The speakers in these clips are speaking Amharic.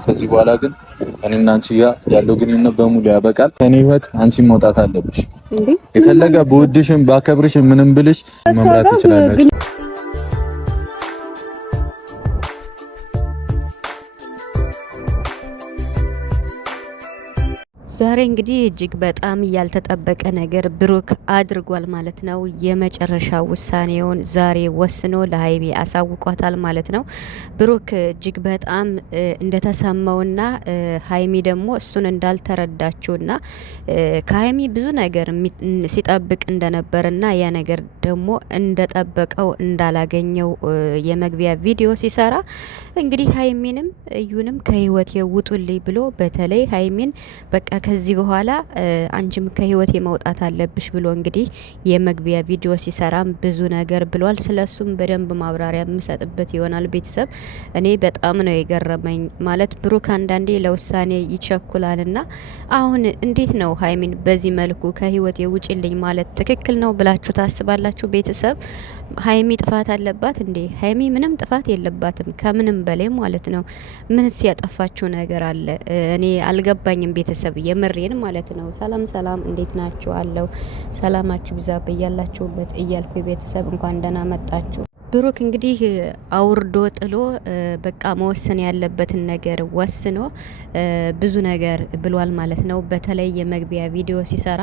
ከዚህ በኋላ ግን እኔና አንቺ ጋር ያለው ግንኙነት በሙሉ ያበቃል። ከኔ ህይወት አንቺ መውጣት አለብሽ። የፈለገ በውድሽም ባከብርሽም ምንም ብልሽ መምራት ትችላለሽ። ዛሬ እንግዲህ እጅግ በጣም ያልተጠበቀ ነገር ብሩክ አድርጓል ማለት ነው። የመጨረሻ ውሳኔውን ዛሬ ወስኖ ለሀይሚ አሳውቋታል ማለት ነው። ብሩክ እጅግ በጣም እንደተሰማውና ሀይሚ ደግሞ እሱን እንዳልተረዳችውና ከሀይሚ ብዙ ነገር ሲጠብቅ እንደነበርና ያ ነገር ደግሞ እንደጠበቀው እንዳላገኘው የመግቢያ ቪዲዮ ሲሰራ እንግዲህ ሀይሚንም እዩንም ከህይወት የውጡልኝ ብሎ በተለይ ሀይሚን በቃ ከዚህ በኋላ አንቺም ከህይወት የመውጣት አለብሽ ብሎ እንግዲህ የመግቢያ ቪዲዮ ሲሰራም ብዙ ነገር ብሏል። ስለሱም በደንብ ማብራሪያ የምሰጥበት ይሆናል። ቤተሰብ እኔ በጣም ነው የገረመኝ ማለት ብሩክ አንዳንዴ ለውሳኔ ይቸኩላልና አሁን እንዴት ነው ሀይሚን በዚህ መልኩ ከህይወት የውጭልኝ ማለት ትክክል ነው ብላችሁ ታስባላችሁ? ቤተሰብ ሀይሚ ጥፋት አለባት እንዴ? ሀይሚ ምንም ጥፋት የለባትም ከምንም በላይ ማለት ነው። ምንስ ያጠፋችሁ ነገር አለ? እኔ አልገባኝም ቤተሰብ የምሬን ማለት ነው። ሰላም ሰላም፣ እንዴት ናችሁ? አለው ሰላማችሁ ብዛ በያላችሁበት እያልኩ ቤተሰብ እንኳን ደህና መጣችሁ። ብሩክ እንግዲህ አውርዶ ጥሎ በቃ መወሰን ያለበትን ነገር ወስኖ ብዙ ነገር ብሏል ማለት ነው። በተለይ የመግቢያ ቪዲዮ ሲሰራ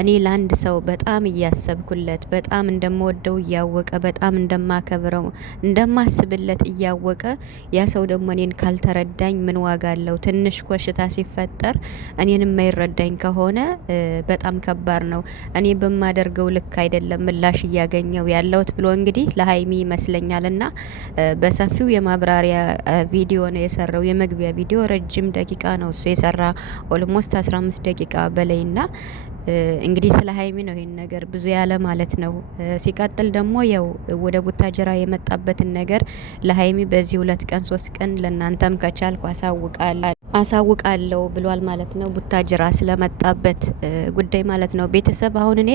እኔ ለአንድ ሰው በጣም እያሰብኩለት በጣም እንደምወደው እያወቀ በጣም እንደማከብረው እንደማስብለት እያወቀ ያ ሰው ደግሞ እኔን ካልተረዳኝ ምን ዋጋ አለው? ትንሽ ኮሽታ ሲፈጠር እኔን የማይረዳኝ ከሆነ በጣም ከባድ ነው። እኔ በማደርገው ልክ አይደለም ምላሽ እያገኘው ያለውት ብሎ እንግዲህ ለሀይሚ ይመስለኛልና በሰፊው የማብራሪያ ቪዲዮ ነው የሰራው። የመግቢያ ቪዲዮ ረጅም ደቂቃ ነው እሱ የሰራ ኦልሞስት 15 ደቂቃ በላይና እንግዲህ ስለ ሀይሚ ነው ይሄን ነገር ብዙ ያለ ማለት ነው። ሲቀጥል ደግሞ ያው ወደ ቡታጀራ የመጣበትን ነገር ለሀይሚ በዚህ 2 ቀን 3 ቀን ለናንተም ከቻልኩ አሳውቃለሁ ብሏል ማለት ነው። ቡታጀራ ስለመጣበት ጉዳይ ማለት ነው። ቤተሰብ አሁን እኔ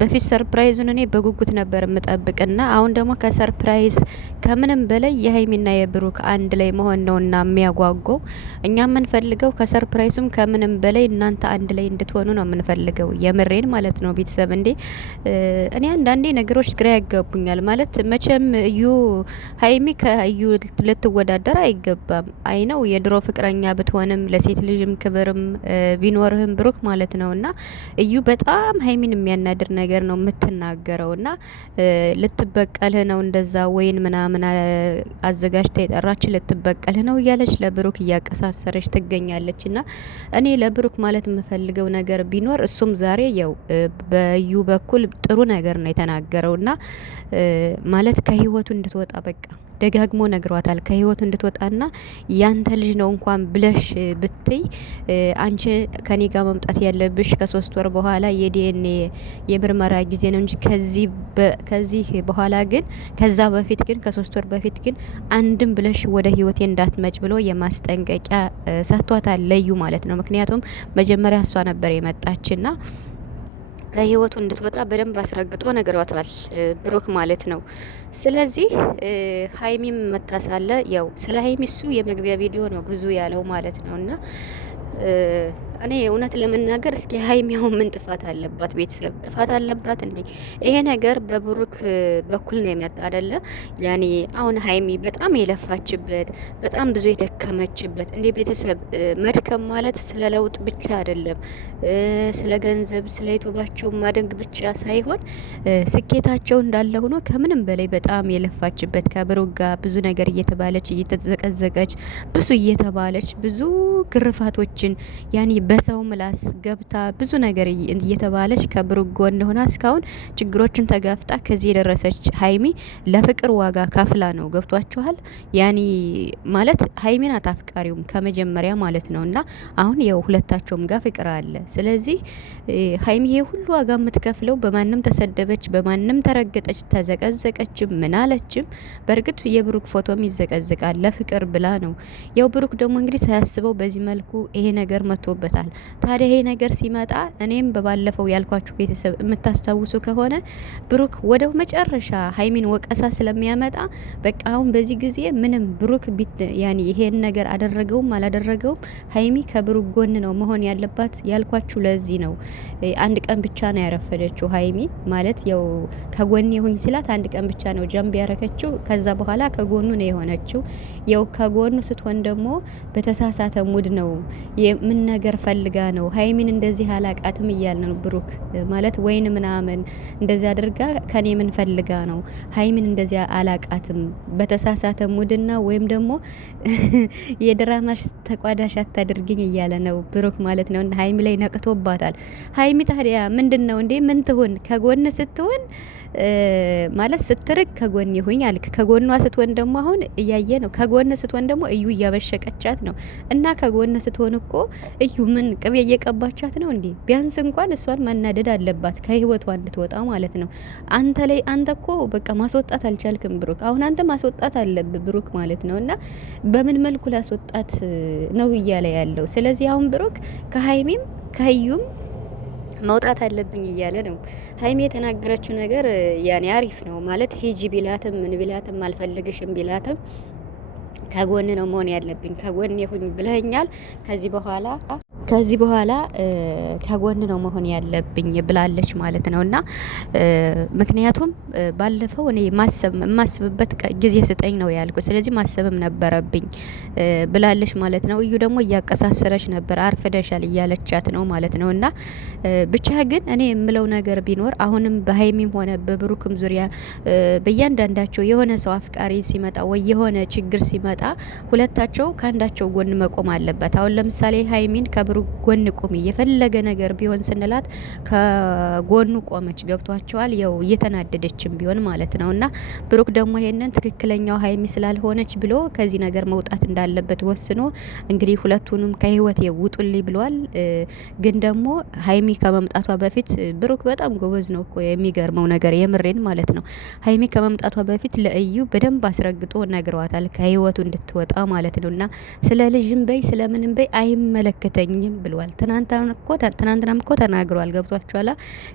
በፊት ሰርፕራይዙን እኔ በጉጉት ነበር የምጠብቅና አሁን ደግሞ ከሰርፕራይዝ ከምንም በላይ የሀይሚና የብሩክ አንድ ላይ መሆን ነውና የሚያጓጓው። እኛ የምንፈልገው ከሰርፕራይዙም ከምንም በላይ እናንተ አንድ ላይ እንድትሆኑ ነው የምንፈልገው። የምሬን ማለት ነው። ቤተሰብ እንዴ እኔ አንዳንዴ ነገሮች ግራ ያጋቡኛል ማለት መቼም እዩ ሀይሚ ከእዩ ልትወዳደር አይገባም። አይ ነው የድሮ ፍቅረኛ ብትሆንም ለሴት ልጅም ክብርም ቢኖርህም ብሩክ ማለት ነውና እዩ በጣም ሀይሚን የሚያናድር ነገር ነው የምትናገረውና ልትበቀልህ ነው እንደዛ ወይን ምናምን አዘጋጅታ የጠራች ልትበቀልህ ነው እያለች ለብሩክ እያቀሳሰረች ትገኛለችና እኔ ለብሩክ ማለት የምፈልገው ነገር ቢኖር እሱም ዛሬ ያው በዩ በኩል ጥሩ ነገር ነው የተናገረውና ማለት ከህይወቱ እንድትወጣ በቃ ደጋግሞ ነግሯታል። ከህይወቱ እንድትወጣና ያንተ ልጅ ነው እንኳን ብለሽ ብትይ አንቺ ከኔ ጋር መምጣት ያለብሽ ከ3 ወር በኋላ የዲኤንኤ የምርመራ ጊዜ ነው እንጂ ከዚህ በኋላ ግን ከዛ በፊት ግን ከ3 ወር በፊት ግን አንድም ብለሽ ወደ ህይወቴ እንዳትመጭ ብሎ የማስጠንቀቂያ ሰጥቷታል ለዩ ማለት ነው። ምክንያቱም መጀመሪያ እሷ ነበር የመጣችና ከህይወቱ እንድትወጣ በደንብ አስረግጦ ነግሯታል ብሩክ ማለት ነው። ስለዚህ ሀይሚም መታሳለ ያው ስለ ሀይሚ እሱ የመግቢያ ቪዲዮ ነው ብዙ ያለው ማለት ነውና እኔ እውነት ለመናገር እስኪ ሀይሚ አሁን ምን ጥፋት አለባት? ቤተሰብ ጥፋት አለባት እንዴ? ይሄ ነገር በብሩክ በኩል ነው የመጣ አይደለ? ያኔ አሁን ሀይሚ በጣም የለፋችበት በጣም ብዙ የደከመችበት እንዴ ቤተሰብ መድከም ማለት ስለ ለውጥ ብቻ አይደለም፣ ስለ ገንዘብ ስለ ዩቱባቸው ማደንግ ብቻ ሳይሆን ስኬታቸው እንዳለ ሆኖ ከምንም በላይ በጣም የለፋችበት ከብሩክ ጋር ብዙ ነገር እየተባለች እየተዘቀዘቀች ብዙ እየተባለች ብዙ ግርፋቶችን ያኔ በሰው ምላስ ገብታ ብዙ ነገር እየተባለች ከብሩክ ጎን ሆና እስካሁን ችግሮችን ተጋፍጣ ከዚህ የደረሰች ሀይሚ ለፍቅር ዋጋ ከፍላ ነው። ገብቷችኋል? ያኔ ማለት ሀይሚ ናት አፍቃሪውም ከመጀመሪያ ማለት ነውና አሁን ያው ሁለታቸውም ጋር ፍቅር አለ። ስለዚህ ሀይሚ ይሄ ሁሉ ዋጋ የምትከፍለው በማንም ተሰደበች፣ በማንም ተረገጠች፣ ተዘቀዘቀችም ምን አለችም። በእርግጥ የብሩክ ፎቶም ይዘቀዝቃል ለፍቅር ብላ ነው። ያው ብሩክ ደግሞ እንግዲህ ሳያስበው በዚህ መልኩ ይሄ ነገር መጥቶበታል። ታዲያ ይሄ ነገር ሲመጣ እኔም በባለፈው ያልኳችሁ ቤተሰብ የምታስታውሱ ከሆነ ብሩክ ወደው መጨረሻ ሀይሚን ወቀሳ ስለሚያመጣ በቃ አሁን በዚህ ጊዜ ምንም ብሩክ ያኔ ይሄን ነገር አደረገውም አላደረገውም ሀይሚ ከብሩክ ጎን ነው መሆን ያለባት ያልኳችሁ ለዚህ ነው። አንድ ቀን ብቻ ነው ያረፈደችው ሀይሚ ማለት ያው ከጎን ይሁን ሲላት አንድ ቀን ብቻ ነው ጀምብ ያረከችው። ከዛ በኋላ ከጎኑ ነው የሆነችው። ያው ከጎኑ ስትሆን ደግሞ በተሳሳተ ሙድ ነው ምን ነገር ፈልጋ ነው ሀይሚን እንደዚህ አላቃትም እያለ ነው ብሩክ ማለት ወይን ምናምን እንደዚህ አድርጋ ከኔ ምን ፈልጋ ነው ሀይሚን እንደዚህ አላቃትም በተሳሳተ ሙድና ወይም ደግሞ የድራማሽ ተቋዳሽ አታድርግኝ እያለ ነው ብሩክ ማለት ነው። ሀይሚ ላይ ነቅቶባታል። ሀይሚ ታዲያ ምንድነው እንዴ ምን ትሆን ከጎን ስትሆን ማለት ስትርቅ ከጎን ይሁኝ አልክ። ከጎኗ ስትሆን ደግሞ አሁን እያየ ነው። ከጎን ስትሆን ደግሞ እዩ እያበሸቀቻት ነው። እና ከጎን ስትሆን እኮ እዩ ምን ቅቤ እየቀባቻት ነው እንዴ? ቢያንስ እንኳን እሷን ማናደድ አለባት ከህይወቷ እንድትወጣ ማለት ነው። አንተ ላይ አንተ እኮ በቃ ማስወጣት አልቻልክም ብሩክ። አሁን አንተ ማስወጣት አለብህ ብሩክ ማለት ነው። እና በምን መልኩ ላስወጣት ነው እያለ ያለው። ስለዚህ አሁን ብሩክ ከሀይሚም ከዩም መውጣት አለብኝ እያለ ነው። ሀይሚ የተናገረችው ነገር ያኔ አሪፍ ነው ማለት ሂጂ ቢላትም ምን ቢላትም አልፈልግሽም ቢላትም ከጎን ነው መሆን ያለብኝ ከጎን ይሁን ብለኛል። ከዚህ በኋላ ከጎን ነው መሆን ያለብኝ ብላለች ማለት ነው። እና ምክንያቱም ባለፈው እኔ ማስብበት ጊዜ ስጠኝ ነው ያልኩ። ስለዚህ ማሰብም ነበረብኝ ብላለች ማለት ነው። እዩ ደግሞ እያቀሳሰረች ነበር አርፍደሻል እያለቻት ነው ማለት ነው። እና ብቻ ግን እኔ የምለው ነገር ቢኖር አሁንም በሀይሚም ሆነ በብሩክም ዙሪያ በእያንዳንዳቸው የሆነ ሰው አፍቃሪ ሲመጣ ወይ የሆነ ችግር ሲመጣ ሁለታቸው ከአንዳቸው ጎን መቆም አለበት። አሁን ለምሳሌ ሀይሚን ከብሩክ ጎን ቁሚ የፈለገ ነገር ቢሆን ስንላት ከጎኑ ቆመች። ገብቷቸዋል። ያው እየተናደደችም ቢሆን ማለት ነው። እና ብሩክ ደግሞ ይሄንን ትክክለኛው ሀይሚ ስላልሆነች ብሎ ከዚህ ነገር መውጣት እንዳለበት ወስኖ እንግዲህ ሁለቱንም ከህይወት ውጡልኝ ብሏል። ግን ደግሞ ሀይሚ ከመምጣቷ በፊት ብሩክ በጣም ጎበዝ ነው እኮ የሚገርመው ነገር የምሬን ማለት ነው። ሀይሚ ከመምጣቷ በፊት ለእዩ በደንብ አስረግጦ ነግሯታል ከህይወቱ እንድትወጣ ማለት ነው። እና ስለ ልጅም በይ ስለምንም በይ አይመለከተኝም ብሏል። ትናንትናም እኮ ተናግሯል። ገብቷችኋል?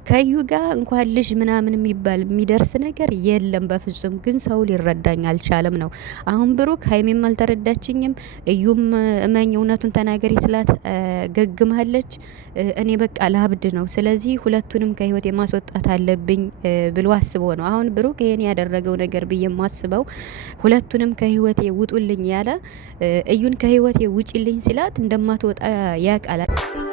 ከዩ ጋር እንኳን ልጅ ምናምን የሚባል የሚደርስ ነገር የለም በፍጹም። ግን ሰው ሊረዳኝ አልቻለም ነው አሁን ብሩክ። ሀይሜም አልተረዳችኝም። እዩም እመኝ እውነቱን ተናገሪ ስላት ገግማለች። እኔ በቃ ላብድ ነው። ስለዚህ ሁለቱንም ከህይወት የማስወጣት አለብኝ ብሎ አስቦ ነው አሁን ብሩክ ይሄን ያደረገው ነገር ብዬ የማስበው ሁለቱንም ከህይወቴ ውጡልኝ ያለ እዩን ከህይወቴ ውጪልኝ ሲላት እንደማትወጣ ያቃላል።